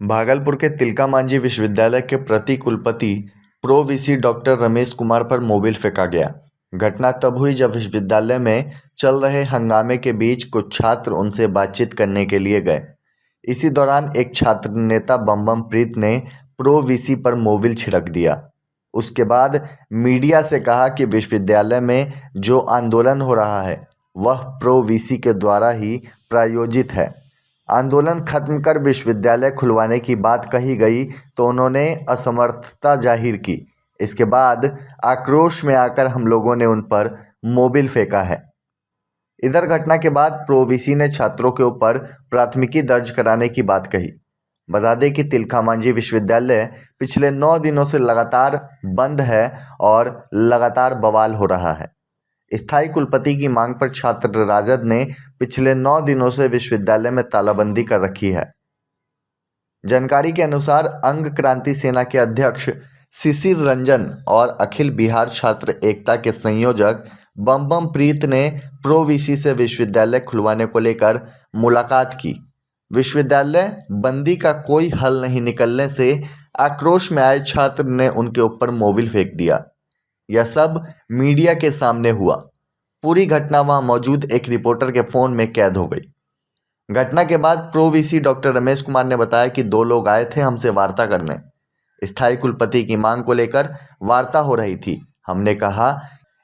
भागलपुर के तिलका मांझी विश्वविद्यालय के प्रति कुलपति pro VC doctor Ramesh Kumar पर मोबिल फेंका गया। घटना तब हुई जब विश्वविद्यालय में चल रहे हंगामे के बीच कुछ छात्र उनसे बातचीत करने के लिए गए। इसी दौरान एक छात्र नेता बम प्रीत ने प्रो वीसी पर मोबिल छिड़क दिया। उसके बाद मीडिया से कहा कि विश्वविद्यालय में जो आंदोलन हो रहा है वह प्रो वीसी के द्वारा ही प्रायोजित है। आंदोलन खत्म कर विश्वविद्यालय खुलवाने की बात कही गई तो उन्होंने असमर्थता जाहिर की। इसके बाद आक्रोश में आकर हम लोगों ने उन पर मोबिल फेंका है। इधर घटना के बाद प्रो वीसी ने छात्रों के ऊपर प्राथमिकी दर्ज कराने की बात कही। बता दें कि तिलका मांझी विश्वविद्यालय पिछले 9 दिनों से लगातार बंद है और लगातार बवाल हो रहा है। स्थायी कुलपति की मांग पर छात्र राजद ने पिछले 9 दिनों से विश्वविद्यालय में तालाबंदी कर रखी है। जानकारी के अनुसार अंग क्रांति सेना के अध्यक्ष शिशिर रंजन और अखिल बिहार छात्र एकता के संयोजक बम प्रीत ने प्रो वीसी से विश्वविद्यालय खुलवाने को लेकर मुलाकात की। विश्वविद्यालय बंदी का कोई हल नहीं निकलने से आक्रोश में आए छात्र ने उनके ऊपर मोबिल फेंक दिया। यह सब मीडिया के सामने हुआ। पूरी घटना वहां मौजूद एक रिपोर्टर के फोन में कैद हो गई। घटना के बाद pro VC doctor Ramesh Kumar ने बताया कि 2 लोग आए थे हमसे वार्ता करने। स्थायी कुलपति की मांग को लेकर वार्ता हो रही थी। हमने कहा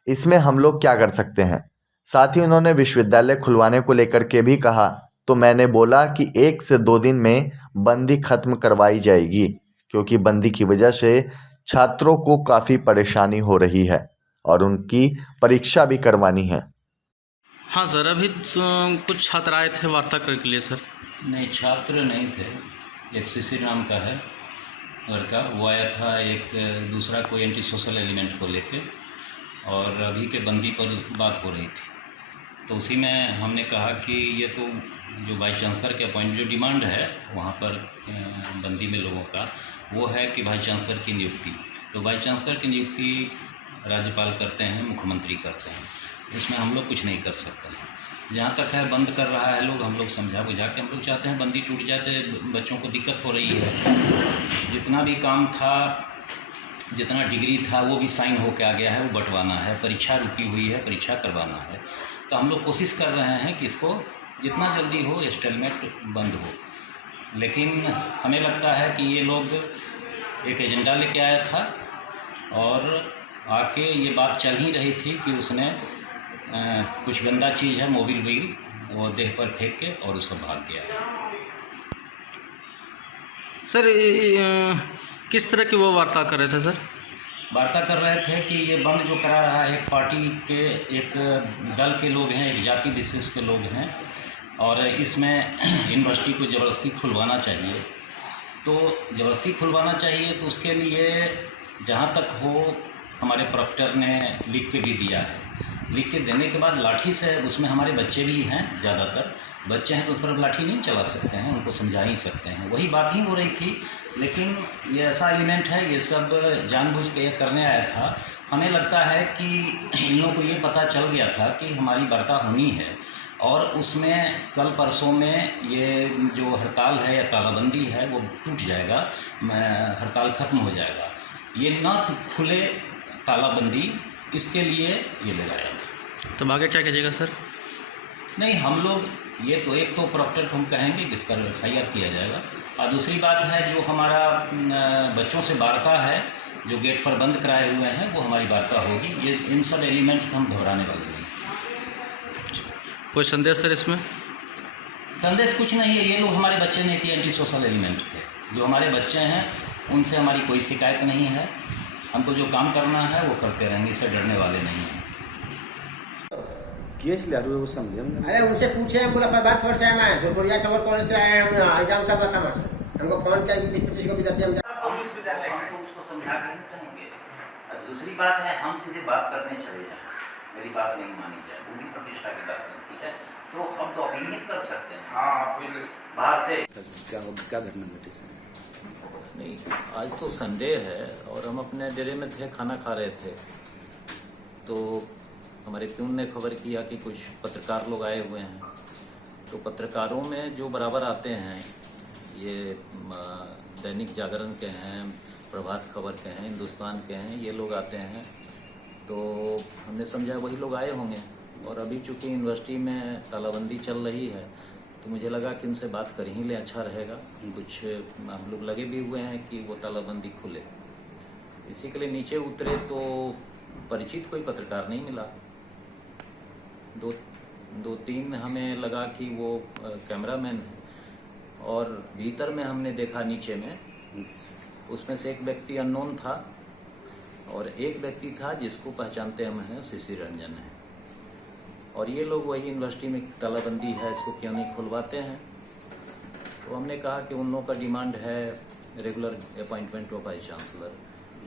इसमें हम लोग क्या कर सकते हैं। साथ ही उन्होंने विश्वविद्यालय खुलवाने को लेकर के भी कहा तो मैंने बोला कि 1 से 2 दिन में बंदी खत्म करवाई जाएगी, क्योंकि बंदी की वजह से छात्रों को काफ़ी परेशानी हो रही है और उनकी परीक्षा भी करवानी है। हाँ सर, अभी तो कुछ छात्र आए थे वार्ता करने के लिए सर। नहीं, छात्र नहीं थे। एक शिशिर नाम का है लड़का, वो आया था एक दूसरा कोई एंटी सोशल एलिमेंट को लेके, और अभी के बंदी पर बात हो रही थी। तो उसी में हमने कहा कि ये तो जो वाइस चांसलर के अपॉइंट जो डिमांड है वहाँ पर बंदी में लोगों का, वो है कि वाइस चांसलर की नियुक्ति। तो वाइस चांसलर की नियुक्ति राज्यपाल करते हैं, मुख्यमंत्री करते हैं। इसमें हम लोग कुछ नहीं कर सकते। जहाँ तक है बंद कर रहा है लोग, हम लोग समझा बुझा के हम लोग चाहते हैं बंदी टूट जाते। बच्चों को दिक्कत हो रही है। जितना भी काम था, जितना डिग्री था, वो भी साइन होके आ गया है, वो बंटवाना है। परीक्षा रुकी हुई है, परीक्षा करवाना है। तो हम लोग कोशिश कर रहे हैं कि इसको जितना जल्दी हो स्टेलमेट बंद हो। लेकिन हमें लगता है कि ये लोग एक एजेंडा लेके आया था और आके ये बात चल ही रही थी कि उसने कुछ गंदा चीज़ है, मोबिल वो देह पर फेंक के और उसको भाग गया। सर किस तरह की वो वार्ता कर रहे थे सर? वार्ता कर रहे थे कि ये बंद जो करा रहा है, एक पार्टी के एक दल के लोग हैं, एक जाति विशेष के लोग हैं, और इसमें यूनिवर्सिटी को ज़बरदस्ती खुलवाना चाहिए। तो ज़बरदस्ती खुलवाना चाहिए तो उसके लिए जहाँ तक हो हमारे प्रोक्टर ने लिख के भी दिया है। लिख के देने के बाद लाठी से, उसमें हमारे बच्चे भी हैं, ज़्यादातर बच्चे हैं, तो उस पर लाठी नहीं चला सकते हैं, उनको समझा ही सकते हैं। वही बात ही हो रही थी। लेकिन ये ऐसा एलिमेंट है, ये सब जानबूझ के करने आया था। हमें लगता है कि इन लोगों को ये पता चल गया था कि हमारी वार्ता होनी है, और उसमें कल परसों में ये जो हड़ताल है या तालाबंदी है वो टूट जाएगा, हड़ताल ख़त्म हो जाएगा। ये ना खुले तालाबंदी, इसके लिए ये लगाया। तो आगे क्या कीजिएगा सर? नहीं, हम लोग ये तो एक तो प्रॉक्टर को हम कहेंगे कि इस पर FIR किया जाएगा, और दूसरी बात है जो हमारा बच्चों से वार्ता है, जो गेट पर बंद कराए हुए हैं, वो हमारी वार्ता होगी। ये इन सब एलिमेंट्स हम घबराने वाले नहीं। कोई संदेश सर इसमें? संदेश कुछ नहीं है। ये लोग हमारे बच्चे नहीं थे, एंटी सोशल एलिमेंट थे। जो हमारे बच्चे हैं उनसे हमारी कोई शिकायत नहीं है। हमको जो काम करना है वो करते रहेंगे, इससे डरने वाले नहीं हैं। केस ले वो समझे हमने। अरे उनसे पूछे, हम बोला बात खबर से आए हैं, जोधपुरिया सबर कॉलेज से आए हैं, एग्जाम चल रहा था हमसे। हमको फोन किया कि 20-25 को भी जाते हम विश्वविद्यालय को उसको समझा के नहीं कहेंगे। और दूसरी बात है, हम सीधे बात करने चले जाएं, मेरी बात नहीं मानी जाए, वो भी प्रतिष्ठा की बात है, ठीक है? तो हम तो अपील कर सकते हैं। हाँ, बाहर से क्या घटना घटी सर? नहीं, आज तो संडे है और हम अपने डेरे में थे, खाना खा रहे थे, तो हमारे प्यून ने खबर किया कि कुछ पत्रकार लोग आए हुए हैं। तो पत्रकारों में जो बराबर आते हैं ये दैनिक जागरण के हैं, प्रभात खबर के हैं, हिंदुस्तान के हैं, ये लोग आते हैं। तो हमने समझा वही लोग आए होंगे। और अभी चूँकि यूनिवर्सिटी में तालाबंदी चल रही है तो मुझे लगा कि उनसे बात कर ही ले, अच्छा रहेगा। कुछ हम लोग लगे भी हुए हैं कि वो तालाबंदी खुले। इसी के लिए नीचे उतरे तो परिचित कोई पत्रकार नहीं मिला। दो तीन हमें लगा कि वो कैमरामैन है। और भीतर में हमने देखा नीचे में, उसमें से एक व्यक्ति अननोन था और एक व्यक्ति था जिसको पहचानते हम हैं, शिशिर रंजन है। और ये लोग वही यूनिवर्सिटी में तालाबंदी है, इसको क्यों नहीं खुलवाते हैं। तो हमने कहा कि उन लोगों का डिमांड है regular appointment of vice chancellor.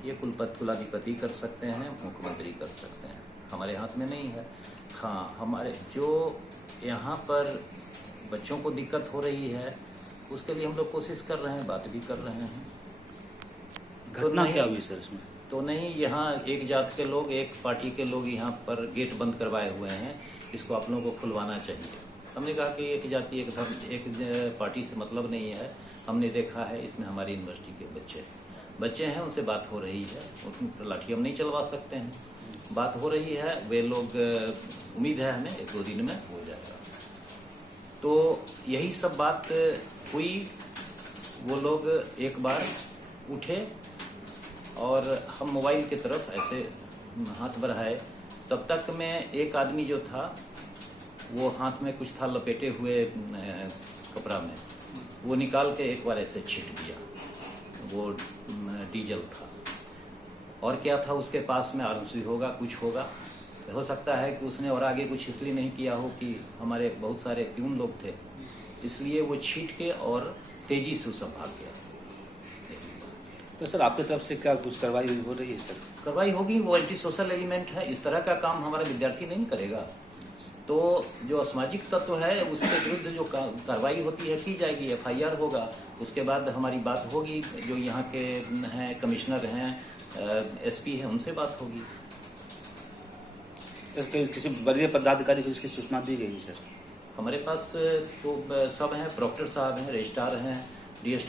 ये कुलाधिपति कर सकते हैं, मुख्यमंत्री कर सकते हैं, हमारे हाथ में नहीं है। हाँ, हमारे जो यहाँ पर बच्चों को दिक्कत हो रही है उसके लिए हम लोग कोशिश कर रहे हैं, बात भी कर रहे हैं। घटना क्या हुई सर इसमें? तो नहीं, यहाँ एक जात के लोग, एक पार्टी के लोग यहाँ पर गेट बंद करवाए हुए हैं, इसको आप लोगों को खुलवाना चाहिए। हमने कहा कि एक जाति एक धर्म एक पार्टी से मतलब नहीं है। हमने देखा है इसमें हमारी यूनिवर्सिटी के बच्चे हैं, उनसे बात हो रही है। उन लाठी हम नहीं चलवा सकते हैं, बात हो रही है। वे लोग, उम्मीद है हमें 1-2 दिन में हो जाएगा। तो यही सब बात हुई। वो लोग एक बार उठे और हम मोबाइल की तरफ ऐसे हाथ बढ़ाए, तब तक में एक आदमी जो था वो हाथ में कुछ था लपेटे हुए कपड़ा में, वो निकाल के एक बार ऐसे छींट दिया। वो डीजल था और क्या था उसके पास में, आरसी होगा, कुछ होगा। हो सकता है कि उसने और आगे कुछ इसलिए नहीं किया हो कि हमारे बहुत सारे प्यून लोग थे, इसलिए वो छींट के और तेजी से सब भाग गया। तो सर आपकी तरफ से क्या कुछ कार्रवाई हो रही है सर? कार्रवाई होगी, वो एंटी सोशल एलिमेंट है। इस तरह का काम हमारा विद्यार्थी नहीं करेगा। तो जो असामाजिक तत्व है उसके विरुद्ध जो कार्रवाई होती है की जाएगी, FIR होगा। उसके बाद हमारी बात होगी, जो यहाँ के हैं कमिश्नर हैं, SP हैं, उनसे बात होगी। तो किसी वरीय पदाधिकारी को इसकी सूचना दी गई सर? हमारे पास तो सब हैं, प्रोक्टर साहब हैं, रजिस्ट्रार हैं, DS